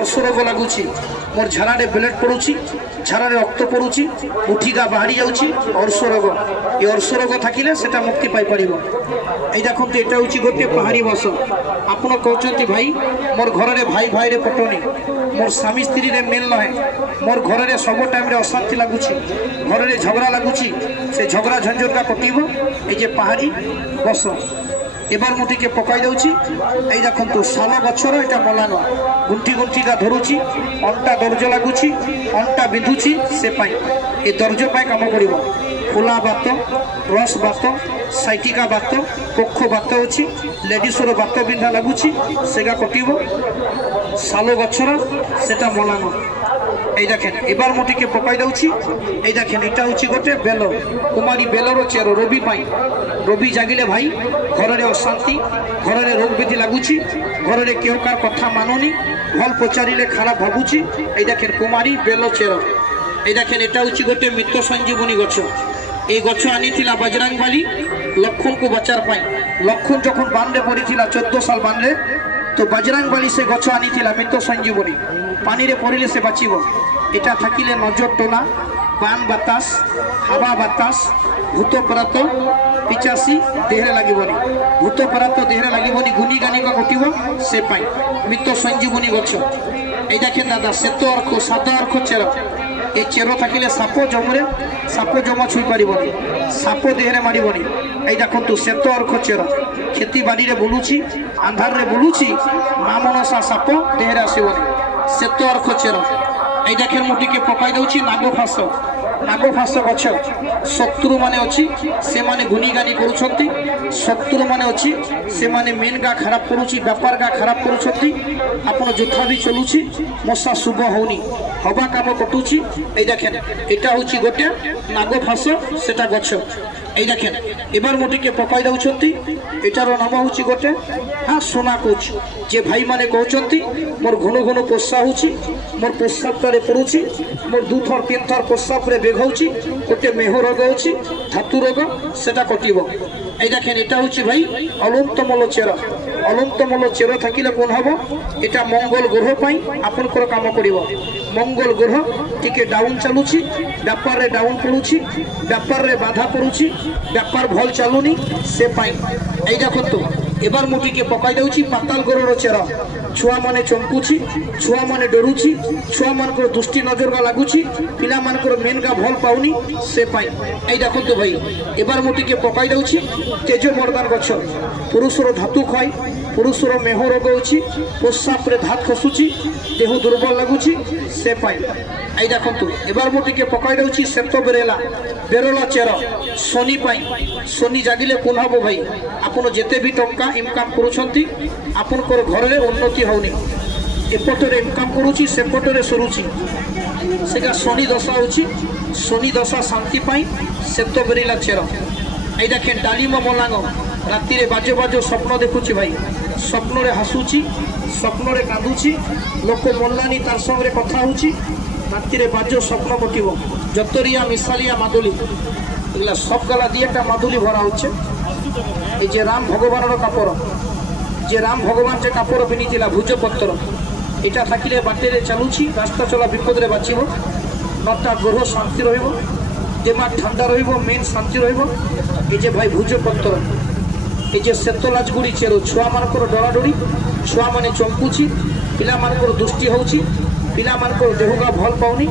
ଅର୍ଶରୋଗ ଲାଗୁଛି, ମୋର ଝାଡ଼ାରେ ବ୍ଲଡ୍ ପଡ଼ୁଛି, ଝାଡ଼ାରେ ରକ୍ତ ପଡ଼ୁଛି, ଉଠିକା ବାହାରି ଯାଉଛି ଅର୍ଶରୋଗ। ଏ ଅର୍ଶରୋଗ থাকিলে সেটা মুক্তি পাইপারিব। এই দেখুন এটা হচ্ছে গোটে পাহাড়ি বাস। আপনার কৌଛନ୍ତି ভাই মোর ঘরে ভাই ভাইরে পটনি, মোর স্বামী স্ত্রীরে মিল নহে, মোর ঘরে সব টাইমে অশান্তি লাগুছি, ঘরে ঝগড়া লাগুছি, সে ঝগড়া ঝঞ্ঝটটা কটিব এই যে পাহাড়ি বস। এবার মু টিকে পকাই দেছি। এই দেখুন শাল গছর এটা মলানো, গুণ্ঠি গুণ্ঠিকা ধরুছি, অন্টা দর্জ লাগুছি, অন্টা বিঁধুছি, সে পাই এই দর্জ পাই কাম করিব। ফুলা বাত, রস বাত, সাইটিকা বাত, পক্ষ বাত অছি, লেডিসর বাত বিন্ধা লাগুছি, সেগা কটিব। শাল গছর সেটা মলানো। এই দেখেন এবার মু টিকে পকাই দেছি। এই দেখেন এটা হচ্ছে গোটে বেল, কুমারী বেলর চের রবি পাই। রবি জাগিলে ভাই ঘরে অশান্তি, ঘরে রোগ ব্যাধি লাগুছি, ঘরে কেউ কার কথা মানুনি, ভাল পচারিলে খারাপ ভাবুছি। এই দেখেন কুমারী বেল চের। এই দেখেন এটা হচ্ছে গোটে মৃত সঞ্জীবনী গছ। এই গছ আনিছিলা বজরংবলী লক্ষণকে বাঁচার পাই। লক্ষণ যখন বানরে পড়িছিলা 14 সাল বানরে, তো বজরংবলী সে গছ আনিছিলা মৃত সঞ্জীবনী। পানিরে পড়িলে সে বাঁচিব। এটা থাকিলে নজর টোনা, বান বাতাস, হাওয়া বাতাস, ভূত প্রাত পিচাসি দেহরে লাগিবনি, ভূত প্রাত দেহরে লাগিবনি, গুনি গানিকা ঘটিব সে পাই মৃত সঞ্জীবনী গছ। এই দেখেন দাদা শ্বেত অর্ক, সাদা অর্ক চের। এই চের থাকিলে সাপ জমরে, সাপ জমা ছুঁই পারিবনি, সাপ দেহরে মারিবনি। এই দেখুন শ্বেত অর্ক চের। ক্ষেতি বাড়িরে বুলুছি, আন্ধারে বুলুছি, মা মনসা সাপ দেহরে আসিবনি, শ্বেত অর্ক চের। এই দেখেন মু টিকে পকাই দেছি নাগ ফাঁস। নাগ ফাঁস গছ। শত্রু মানে অছি সেমানে গুনিগানি করুছন্তি, শত্রু মানে অছি সেমানে মেন গা খারাপ করুছি, ব্যাপার গা খারাপ করুছন্তি। আপন যথা বি চলুছি, মশা শুভ হউনি, হবা কাম কটুছি। এই দেখেন এটা হচ্ছে গোটে নাগ ফাঁস, সেটা গছ। এই দেখেন এবার মোটিকে পকাই দেউছন্তি। এটার নাম হচ্ছে গোটে সোনা কোচ। যে ভাই মানে কৌছন্তি মোর ঘন ঘন পোষা হচ্ছে, মোর প্রস্রাবটারে পড়ুছি, মোর 2 থর 3 থর প্রস্রাবরে বেঘাউছি, গোটে মেহ রোগ হচ্ছে, ধাতু রোগ, সেটা কটিব। এই দেখেন এটা হচ্ছে ভাই অলন্তমল চের। অলন্তমল চের থাকিলে কোন হব, এটা মঙ্গল গ্রহ পাই আপনার কাম করিব। মঙ্গল গ্রহ টিকে ডাউন চালুছি, ব্যাপারে ডাউন পড়ুছি, ব্যাপারে বাধা পড়ুছি, ব্যাপার ভাল চালুনি, সে পাই। এই দেখুন এবার মু টিকে পকাই দেছি পাতাল গ্রহর চের। ছুয়া মানে চমকুছি, ছুয়া মানে ডরুছি, ছুয়া মানকর দৃষ্টি নজর গা লাগুছি, পিলা মানকর মেন গা ভাল পাউনি, সে পাই। এই দেখুন ভাই এবার মু টিকে পকাই দেছি তেজ বরদান গছ। পুরুষর ধাতু ক্ষয়, পুরুষর মেহ রোগ হচ্ছে, প্রস্রাবরে ধাত খসুছি, দেহ দুর্বল লাগুছি, সে পাই। এই দেখুন এবার মু টিকে পকাই দেছি শ্বেত বেরেলা, বেরলা চের। শনি পাই। শনি জাগিলে কোন হব ভাই, আপনার যেতে বি টঙ্কা ইনকাম করুছন্তি, আপনার ঘরে উন্নতি হউনি, এপটরে ইনকাম করুছি, সেপটরে সরুছি, সেটা শনি দশা হচ্ছে। শনি দশা শান্তি পাই শ্বেত বেরিলা চের। এই দেখেন ডালিম মলাঙ্গ। রাত্রিরে বাজো বাজো স্বপ্ন দেখুছি ভাই, স্বপ্নরে হাসুছি, স্বপ্নরে কাঁদুছি, লোক মল্লানি তার সঙ্গে কথা হচ্ছে, রাত্রিরে বাজো স্বপ্ন কটিব। যতরিয়া মিশালিয়া মাদুলি, এগুলা সব গালা দিয়ে একটা মাদুলি ভরা হচ্ছে। এই যে রাম ভগবানের কাপড়, যে রাম ভগবান যে কাপড় পিনিছিলা ভুজপত্র, এটা থাকিলে বাটেরে চালুছি, রাস্তা চলা বিপদরে বাঁচিব। 9টা গ্রহ শান্তি রহিব, দিমাগ ঠান্ডা রহিব, মেন শান্তি রহিব। এই যে ভাই ভুজপত্র, এই যে শ্বেতলাজগুড়ি চের। ছুয়া মানকর ডরাডরি, ছুয়া মানে চমকুছি, পিলা মানকর দুষ্টি হଉଛି, পিলা মানকর দেহগা ভাল পাউনি।